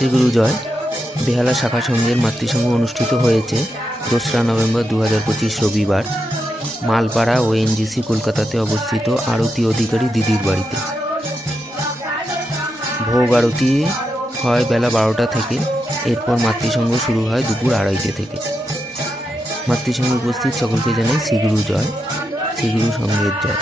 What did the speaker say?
শ্রীগুরু জয় বেহালা শাখা সংঘের মাতৃসংঘ অনুষ্ঠিত হয়েছে 2রা নভেম্বর 2025 রবিবার মালপাড়া ONGC কলকাতাতে অবস্থিত আরতি অধিকারী দিদির বাড়িতে। ভোগ আরতি হয় বেলা 12টা থেকে, এরপর মাতৃসংঘ শুরু হয় দুপুর 2:30 থেকে। মাতৃসংঘে উপস্থিত সকলকে জানাই শ্রীগুরু জয়, শ্রীগুরু সংঘের জয়।